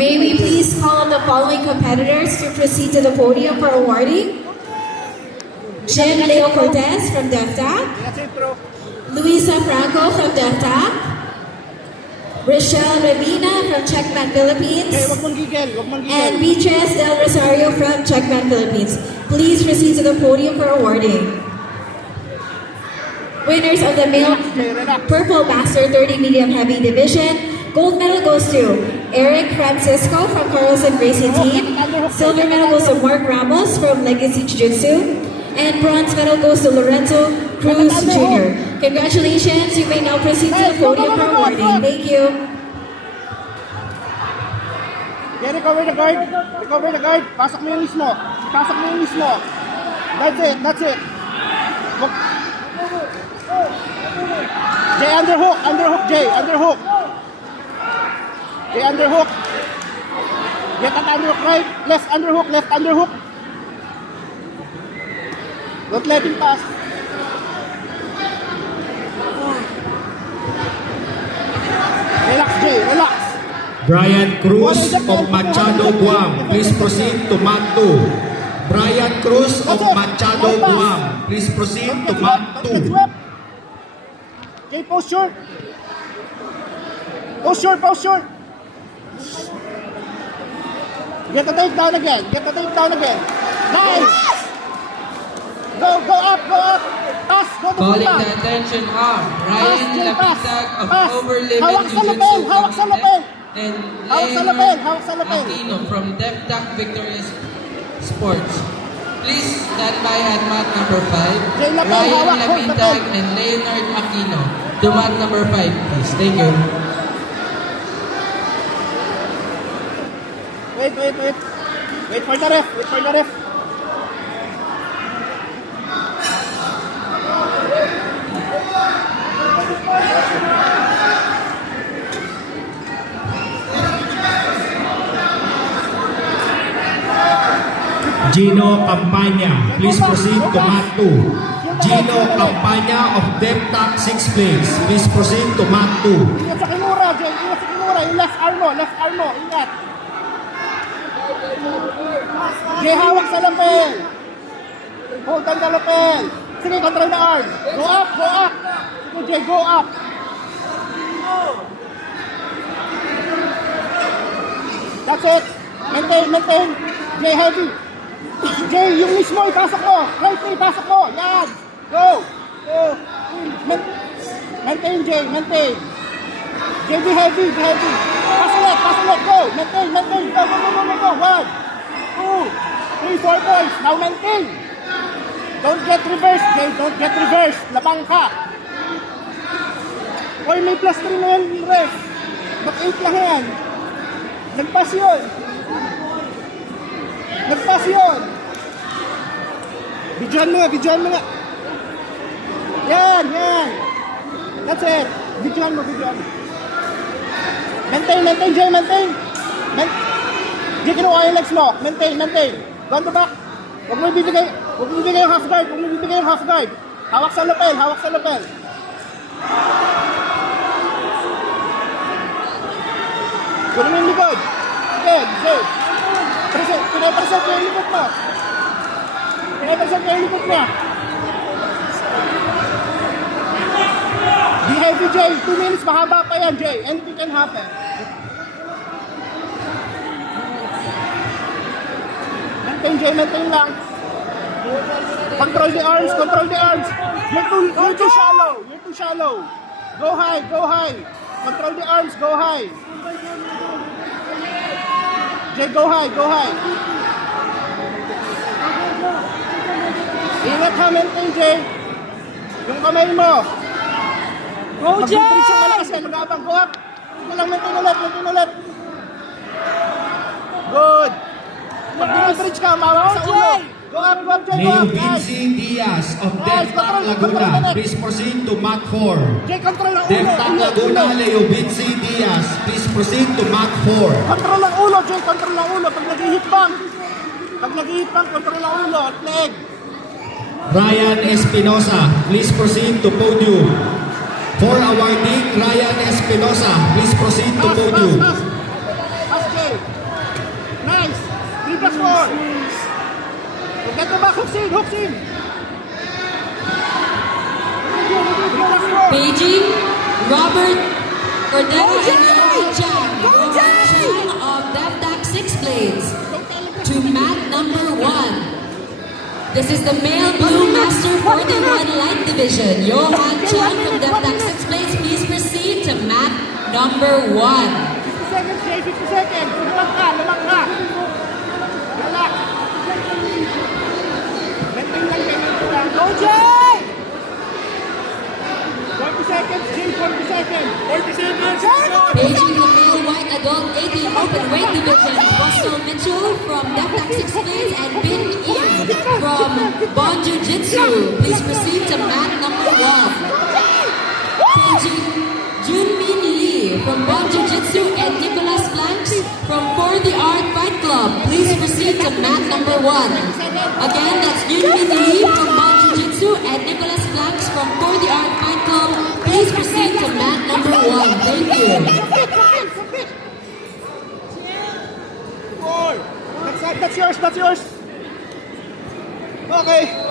May we please call on the following competitors to proceed to the podium for awarding? Jen Leo Cortez from DefTAC, Luisa Franco from DefTAC, Rochelle Revina from Checkman Philippines, and Beatriz Del Rosario from Checkman Philippines. Please proceed to the podium for awarding. Winners of the male Purple Master 30 Medium Heavy Division. Gold medal goes to Eric Francisco from Carlson Racing Team. Silver medal goes to Mark Ramos from Legacy Jiu-Jitsu. And bronze medal goes to Lorenzo Cruz Jr. Congratulations, you may now proceed to the podium for awarding. Thank you. Yeah, recover the guard. Recover the guard. Pasok mo yung list mo. Pasok mo yung list mo. That's it. That's it. Jay, underhook. Underhook, Jay. Underhook. Jay, underhook. Get that underhook right. Left underhook. Left underhook. Don't let him pass. Relax, Jay. Relax. Brian Cruz of Machado, Guam. Please proceed to Mat 2. Brian Cruz of Machado, Guam. Please proceed to Mat 2. Jay, post short. Post short, post short. Get the tape down again. Get the tape down again. Nice. Go up, go up. Pass, go to Calling pass. the attention of Ryan Lapitag of Pass. Overlimit Hawak sa lapel, Jiu-Jitsu hawak sa lapel. and Hawak sa lapel, hawak sa lapel. Aquino from DefTAC Victorious Sports. Please stand by at mat number 5. Jay Lapel, Ryan hawak, hold Lapitag lapel. and Leonard Aquino to mat number 5, please. Thank you. Wait. Wait for the ref. Wait for the ref. Gino Campana, please proceed to Mat 2. Gino Campana of DefTAC 6 place. Please proceed to Mat 2. Ingat sa Kimura, Jay. Ingat sa Kimura. Yung left arm mo. Left arm mo. Ingat. Jay, hawak sa lapel. Hold on the lapel. Sige, control the arm. Go up, go up. Sige, Jay, go up. That's it. Maintain, maintain. Jay, heavy. Jay, yung mismo, ipasok mo. Right knee, pasok mo. Yan. Go. Go. Maintain, Jay. Maintain. Jay, be heavy, be heavy. Pass ulit, go. Maintain, maintain. Go, go, go, go, go, go. 1, 2, 3, 4 points. Now maintain. Don't get reversed, Jay. Don't get reversed. Labang ka. Oy, may plus 3 na yan, ref. Back 8 lang yan. Nagpass yun. Nagpass yun. Bidyan mo nga. Yan. That's it. Bidyan mo. Maintain, Jay, maintain. Jay, kinuha yung legs mo. Maintain. Go on the back. Huwag mo ibigay yung half guard. Hawak sa lapel. Kunin mo yung likod. Again, Jay. Pinapresent yung likod mo. Be heavy, Jay. 2 minutes, mahaba pa yan, Jay. Anything can happen. Maintain lang. Control the arms. You're too shallow. Go high. Control the arms, go high. Jay, go high. Ingat ha, maintain, Jay. Yung kamay mo. Go, Jay! Mag-bridge yung malakas kayo, mag-abang. Go up. Maintain ulit. Good. Mag-bridge ka, mawak sa ulo. Go up, Jay, go Leo up. Vinci Diaz of DefTAC Laguna. Please proceed to Mat 4. Jay, control ang ulo. DefTAC Laguna, Leo Vinci Diaz. Please proceed to Mat 4. Control ang ulo, Jay. Control ang ulo. Pag nag-hit bang, control ang ulo at leg. Ryan Espinosa, please proceed to podium. For awarding, Ryan Espinosa, please proceed to podium. Pass, Jay. plus 4. Get the back, hooks in, hooks in. 3 plus 4. Beijing, Robert Cordero and Johan Chang. Johan Chang of DevTech 6 Blades to mat number 1. This is the male blue master 41 light division. Johan Chang from DevTech 6 Blades, please proceed to mat number 1. 50 seconds, Jay, 50 seconds. Lamang ka. Relax. Maintain lang. Go, Jay! 40 seconds, Jay, 40 seconds. 40 seconds. Beijing, the male white adult 80 open weight division. Boston Mitchell from DevTech 6 Blades and Bin Yin from Bon Jiu Jitsu. Please proceed to mat number 1. Beijing, Junmin Lee from Bon Jiu Jitsu and Nicholas Blanks from For the Art Fight Club. Please proceed to mat number 1. Again, that's Junmin Lee from Bon Jiu Jitsu and Nicholas Blanks from For the Art Fight Club. Please proceed to mat number 1. Thank you. That's yours. Okay.